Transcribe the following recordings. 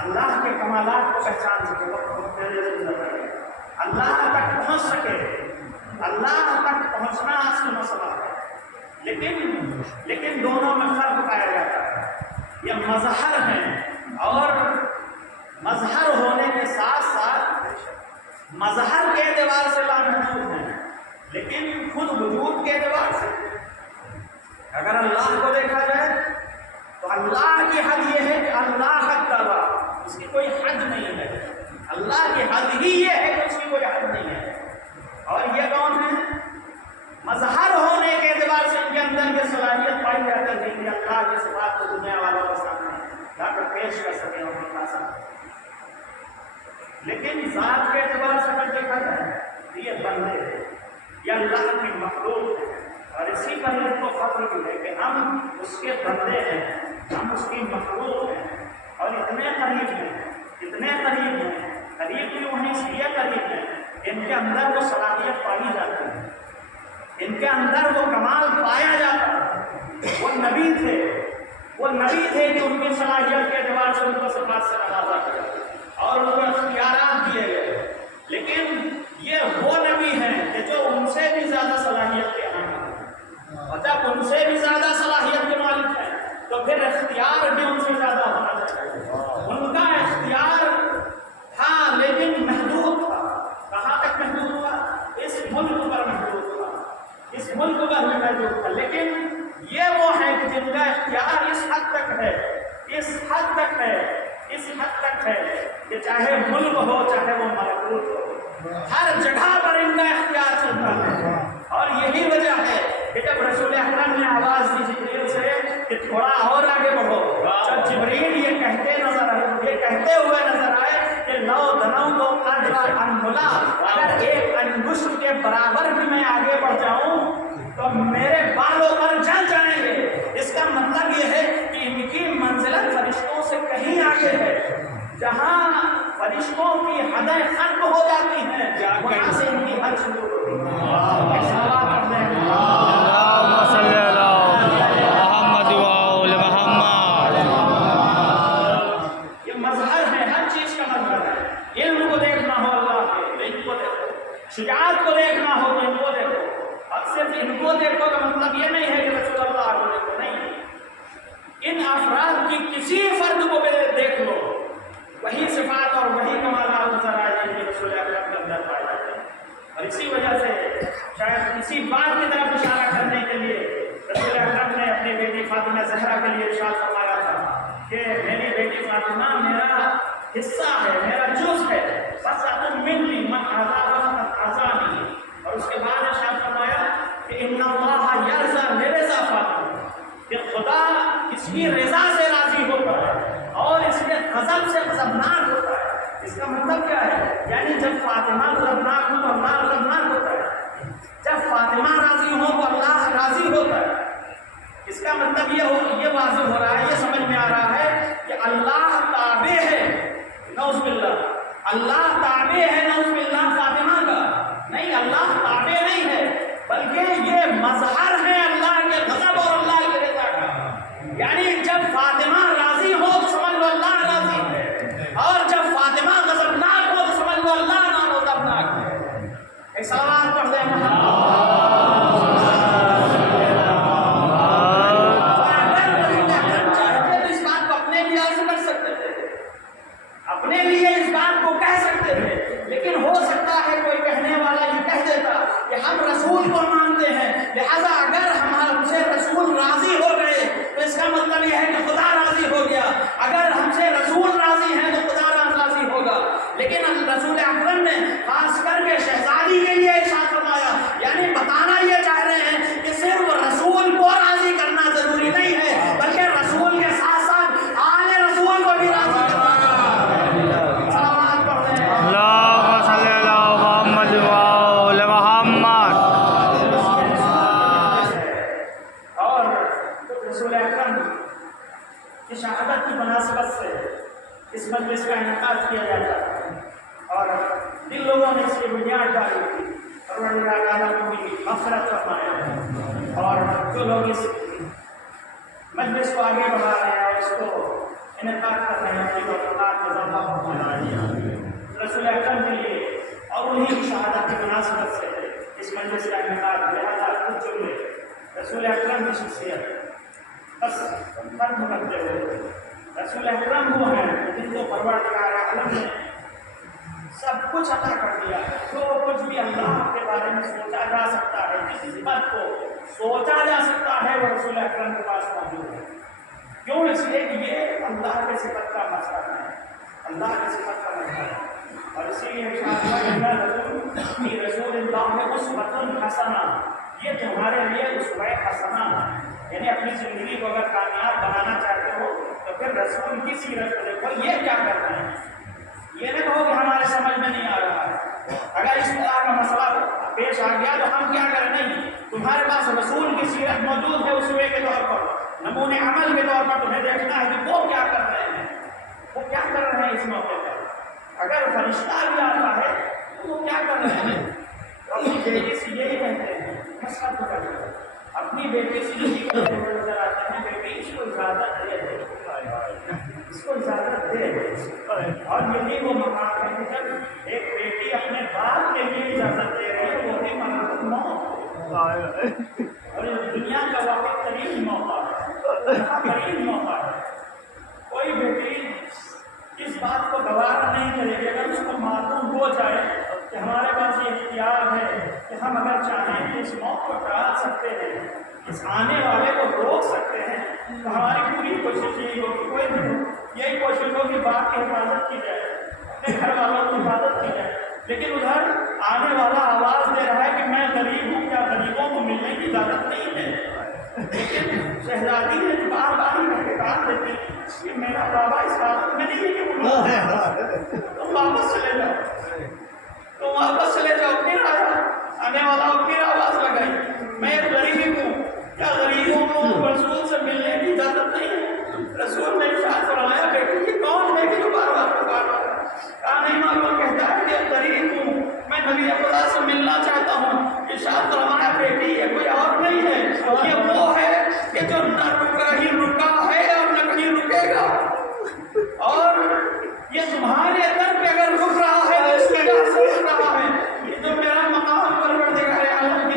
अल्लाह के कमालात को पहचान सके, अल्लाह तक पहुँच सके। अल्लाह तक पहुँचना असल मसला है, लेकिन दोनों में फर्क पाया जाता है। ये मजहर हैं और मजहर होने के साथ साथ मजहर के एतबार से लामहदूद हैं, लेकिन खुद वजूद के एतबार से अगर अल्लाह को देखा जाए तो अल्लाह की हद ये है कि अल्लाह हद तला, उसकी कोई हद नहीं है। अल्लाह की हद ही ये है कि उसकी कोई हद नहीं है। और ये कौन है? मजहर होने के एतबार से इनके अंदर ये सलाहियत पाई जाती है कि अल्लाह की सिफात को दुनिया वालों के सामने जाकर पेश कर सके और बता सके। लेकिन ज़ात के एतबार से अगर देखा जाए तो ये बंदे हैं, ये अल्लाह की मखलूक है। और इसी पर इनको फख्र भी है कि हम उसके बंदे हैं, हम उसकी मखलूक हैं और इतने करीब हैं, करीब क्यों हैं? इसलिए करीब हैं, इनके अंदर वो सलाहियत पाई जाती है, इनके अंदर वो कमाल पाया जाता है। वो नबी थे कि उनकी सलाहियत के एतबार से उनको समाज से नवाजा गया और उनको इख्तियारात दिए गए। लेकिन ये वो नबी हैं कि जो उनसे भी ज़्यादा सलाहियत के हैं, और जब उनसे भी ज़्यादा सलाहियत के मालिक हैं तो फिर इख्तियार भी उनसे ज़्यादा होना चाहिए। उनका इख्तियार था लेकिन महदूद था। कहाँ तक महदूद हुआ? इस मुल्क पर महदूद था, इस मुल्क पर भी महदूद था। लेकिन ये वो है कि जिनका इख्तियार इस हद तक है कि चाहे मुल्क हो चाहे वो मलकूत हो, हर जगह पर इनका इख्तियार चलता है। और यही वजह है कि जब रसूल अकरम ने आवाज़ दी जिब्रील से कि थोड़ा और आगे बढ़ो, जब जिब्रील ये कहते हुए नजर आए कि लौ दनौ को कदरा अनमुला, अगर एक अंगुष्ठ के बराबर भी मैं आगे बढ़ जाऊं तो मेरे बालों पर जल जाएंगे। इसका मतलब ये है कि इनकी मंजिलत फरिश्तों से कहीं आगे है। जहाँ फरिश्तों की हदें खत्म हो जाती हैं, वहाँ से इनकी हद शुरू होती है। ये मजहर है, हर चीज का मजहर है। इल्म को देखना हो अल्लाह के तो इनको देखो, शुजाअत को देखना हो तो इनको देखो। अब सिर्फ इनको देखो का मतलब ये नहीं है कि रसूलुल्लाह को देखो, नहीं। इन अफराद की किसी फर्द को देख लो, वही सिफात और वही कमालात नजर आ जाएंगे रसूल अकरम के अंदर पाए जाते हैं। और इसी वजह से शायद इसी बात की तरफ इशारा करने के लिए रसूल अकरम ने अपनी बेटी फातिमा ज़हरा के लिए इरशाद फरमाया था कि मेरी बेटी फातिमा मेरा हिस्सा है, मेरा जुज़ है, बस तुम मिली मन आज़ानी। और उसके बाद इरशाद फरमाया कि इन्नल्लाह यरज़ा लिरज़ा फातिमा, कि खुदा इसकी रज़ा से राज़ी होता है और इसके गज़ब से गज़बनाक होता है। इसका मतलब क्या है? यानी जब फातिमा गज़बनाक हो तो अल्लाह गज़बनाक होता है, जब फातिमा राज़ी हो तो अल्लाह राज़ी होता है। इसका मतलब ये वाज़िह हो रहा है, ये समझ में आ रहा है कि अल्लाह ताबे है, नौज़ुबिल्लाह, अल्लाह ताबे है नौज़ुबिल्लाह फातिमा का। नहीं, अल्लाह ताबे नहीं है, बल्कि ये मजहर है अल्लाह के गज़ब और अल्लाह के रज़ा का। यानी जब फातिमा राज़ी हो तो समझ लो अल्लाह राज़ी है, और जब फातिमा गज़बनाक हो तो समझ लो अल्लाह गज़बनाक है। एक सलावत पढ़ दें। अपने लिए इस बात को कह सकते थे, लेकिन हो सकता है कोई कहने वाला ये कह देता कि हम रसूल को मानते हैं, लिहाजा अगर हमसे रसूल राजी हो गए तो इसका मतलब यह है कि खुदा राजी हो गया, अगर हमसे रसूल राजी हैं तो खुदा राजी होगा। लेकिन रसूल अकरम ने खास करके शहजादी के लिए इरशाद फरमाया, यानी बताना ये चाह रहे हैं कि सिर्फ रसूल को राजी करना जरूरी नहीं है, बल्कि रसूल इस मजलिस का इनेकाद किया जाता है और जिन लोगों ने इसकी बुनियाद डाली थी परवरदिगार आलम को उनकी मग़फ़िरत फरमाए और जो लोग इस मजलिस को आगे बढ़ा रहे हैं और इसको इनेकाद कर रहे हैं उनकी औकात में इज़ाफ़ा फरमाए रसूल अकरम के लिए और उन्हीं की शहादत की मुनासिबत से इस मजलिस का इनेकाद लिहाजा कुछ जुमले रसूल अकरम की शख्सियत बस फर्क करते हुए रसूल अकरम वो हैं जिनको परवरदिगार आलम ने सब कुछ अता कर दिया। जो कुछ भी अल्लाह के बारे में सोचा जा सकता है, जिस सिफत को सोचा जा सकता है, वो रसूल अकरम के पास मौजूद है। क्यों? इसलिए कि ये अल्लाह के सिफत का मसला है, अल्लाह के सिफत का मसला है। और इसीलिए उस्वतुन हसना, ये तुम्हारे लिए उस्वे हसना है। यानी अपनी जिंदगी को अगर कामयाब बनाना चाहते हो तो फिर रसूल की सीरत को देखो, ये क्या कर रहे हैं। ये नहीं कहो कि हमारे समझ में नहीं आ रहा है। अगर इस तरह का मसला पेश आ गया तो हम क्या करें? नहीं, तुम्हारे पास रसूल की सीरत मौजूद है उस्वे के तौर पर, नमूने अमल के तौर पर। तुम्हें देखना है कि वो क्या कर रहे हैं, वो क्या कर रहे हैं इस मौके पर। अगर फरिश्ता भी आता है तो वो क्या कर रहे हैं? अपनी बेटी से यही कहते हैं, मसला तो कर रहे हैं। अपनी बेटी से यही कहते हुए नजर आते हैं, बेटी इसको इजाजत दे, इसको इजाजत दे। और यही वो मकाम है कि जब एक बेटी अपने बाप के लिए इजाजत दे रही है, वो भी मकाम मौत और दुनिया का वाक़ई तरीन मौका है, तरीन मौका है। कोई बेटी इस बात को गवारा नहीं करेगी अगर उसको मालूम हो जाए कि हमारे पास ये इख्तियार है कि हम अगर चाहें तो इस मौत को टाल सकते हैं, इस आने वाले को रोक सकते हैं, तो हमारी पूरी कोशिश यही होगी, कोई यही कोशिश होगी बाप की हिफाजत की जाए, अपने घर वालों की हिफाजत की जाए। लेकिन उधर आने वाला आवाज़ दे रहा है कि मैं गरीब हूँ, क्या गरीबों को मिलने की इजाज़त नहीं है। लेकिन शहजादी ने बार बार ही कहा देती कि मेरा बाबा इस हालत में नहीं है कि तुम वापस चले जाओ, तुम वापस चले जाओ। फिर आया आने वाला, फिर आवाज़ लगाई, मैं गरीब हूँ, क्या गरीबों को रसूल से मिलने की इजाज़त नहीं है। रसूल ने इरशाद फरमाया, बेटी ये कौन है कि जो बार बार पुकार रहा है? कहा नहीं मालूम, कहता है कि गरीब हूँ, मैं नबी खुदा से मिलना चाहता हूँ। इरशाद फरमाया, बेटी ये कोई और नहीं है, ये वो है कि जो न कहीं रुका है और न कहीं रुकेगा। और ये तुम्हारे दर पे अगर रुक रहा है तो इसके लिए रुक रहा है। ये जो मेरा मकाम परवरदिगार आलम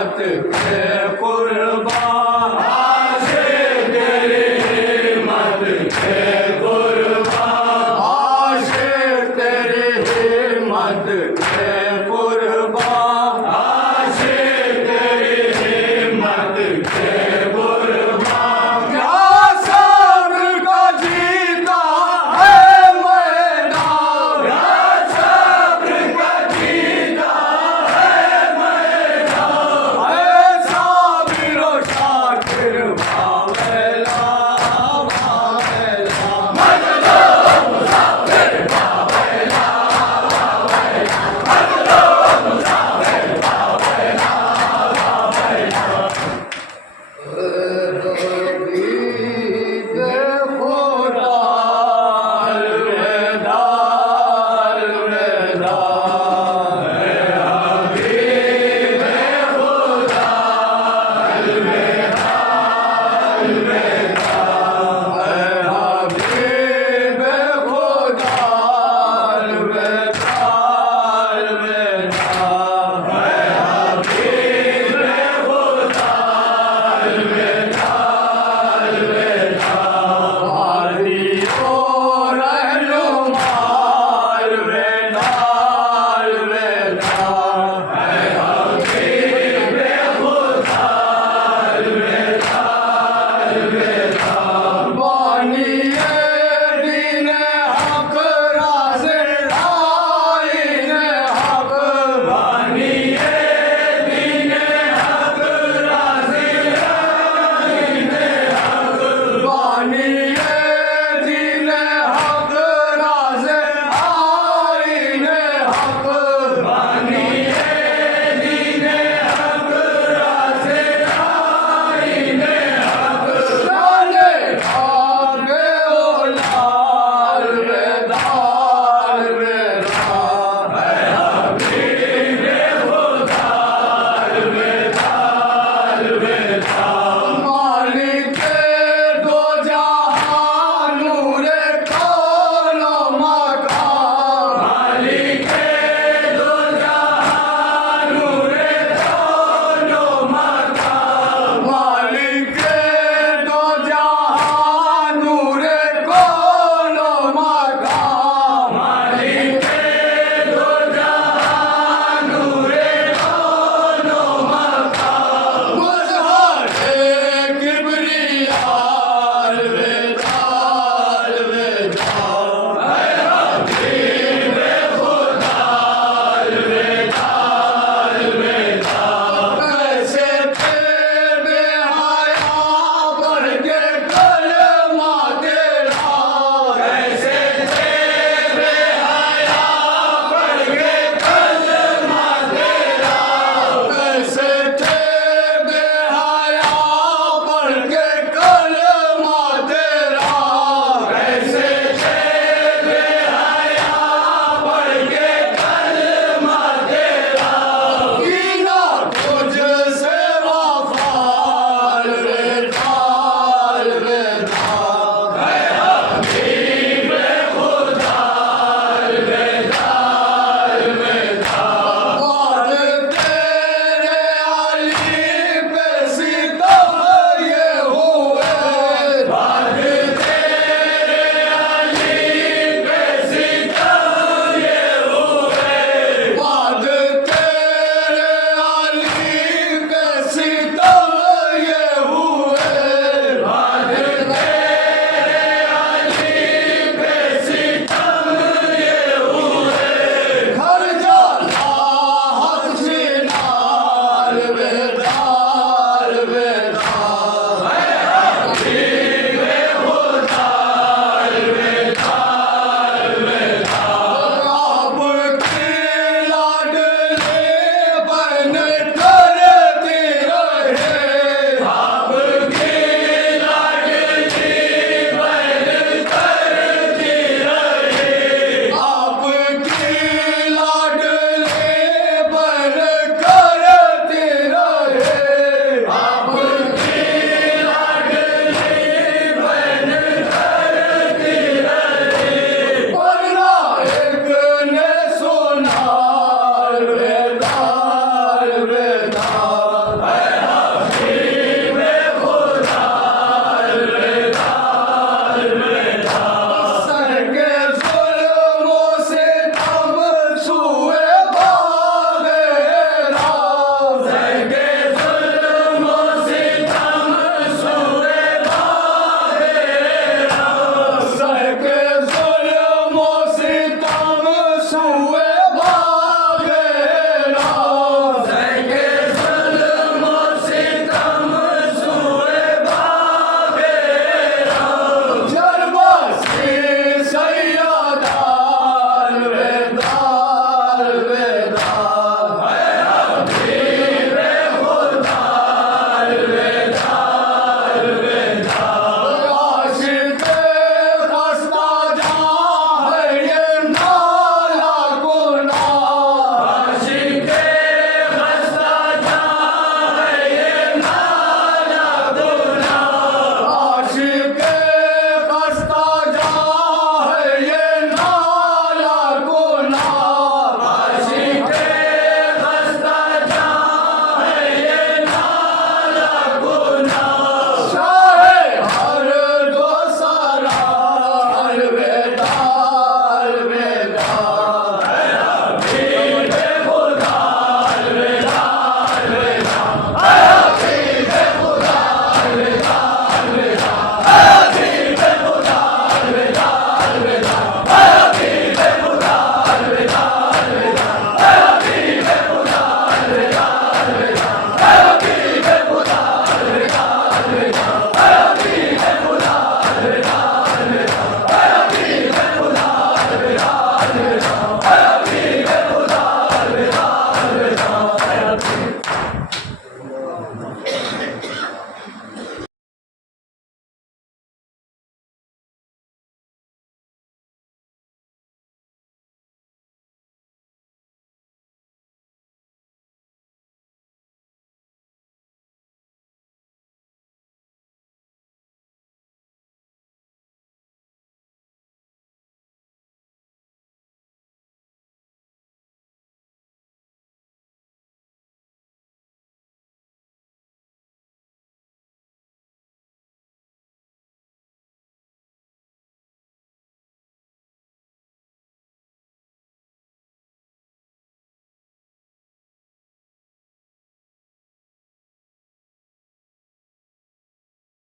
हक कुर्बान